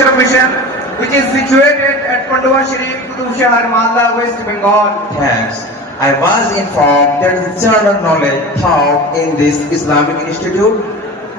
Ashraf Mission, which is situated at Pandua Sharif, Qutub Shahar, Malda, West Bengal. Thanks. I was informed there is general knowledge taught in this Islamic institute.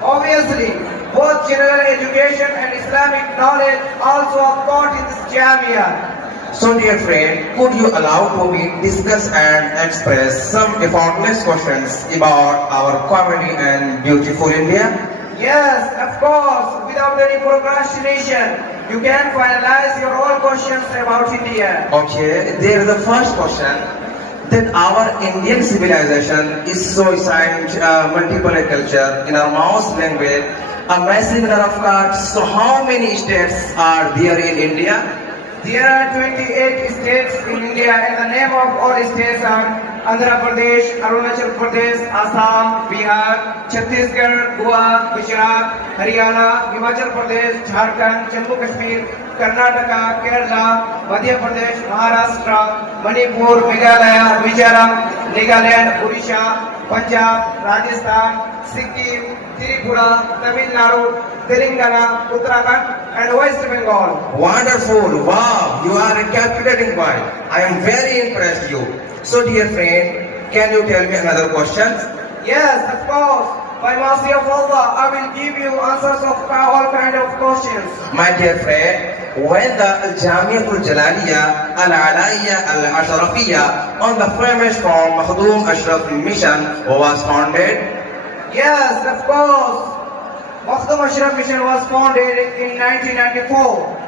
Obviously, both general education and Islamic knowledge also are taught in this Jamia. So dear friend, could you allow to me discuss and express some effortless questions about our comedy and beautiful India? Yes, of course, without any procrastination, you can finalize your all questions about India. Okay, there is the first question. That our Indian civilization is so assigned multiple culture in our most language, a massive number of cards. So how many states are there in India? There are 28 states in India and the name of all states are Andhra Pradesh, Arunachal Pradesh, Assam, Bihar, Chhattisgarh, Goa, Gujarat, Haryana, Himachal Pradesh, Jharkhand, Jammu Kashmir, Karnataka, Kerala, Madhya Pradesh, Maharashtra, Manipur, Meghalaya, Mizoram, Nagaland, Odisha, Punjab, Rajasthan, Sikkim, Tripura, Tamil Nadu, Telangana, Uttarakhand and West Bengal. Wonderful! Wow! You are a captivating boy. I am very impressed you. So dear friend, can you tell me another question? Yes, of course. By mercy of Allah, I will give you answers of all kind of questions. My dear friend, when the Jamiatul Jalaliya Al-Alaiya Al-Ashrafiyya on the famous from Makhdoom Ashraf Mission was founded? Yes, of course. Makhdoom Ashraf Mission was founded in 1994.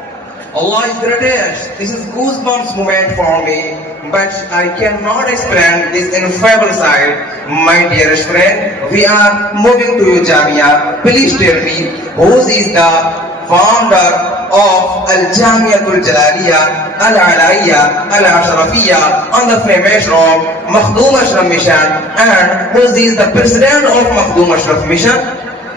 Allah is greatest. This is goosebumps moment for me, but I cannot explain this ineffable side. My dearest friend, we are moving to Jamia. Please tell me, who is the founder of Al-Jamiatul Jalaliya Al-Alaiya Al-Ashrafiyya on the famous of Makhdoom Ashraf Mission, and who is the president of Makhdoom Ashraf Mission?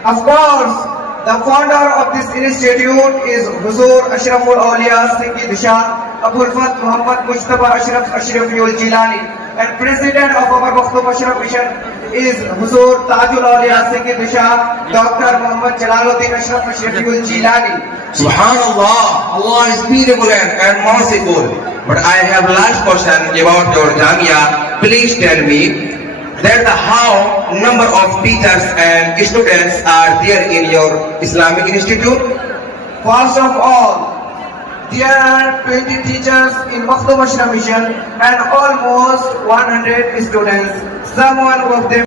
Of course, the founder of this institute is Huzur Ashraful Awliya Singhi Dushan Abul Fath Muhammad Mujtaba Ashraf Ashrafiul Jilani, and president of our Makhdoom Ashraf Mission is Huzur Tajul Awliya Singhi Dushan Dr. Muhammad Jalaluddin Ashraf Ashrafiul Jilani. Subhanallah, Allah is beautiful and merciful. But I have last question about your Jamia. Please tell me that how number of teachers and students are there in your Islamic institute? First of all, there are 20 teachers in Makhdoom Ashraf Mission and almost 100 students. Some of them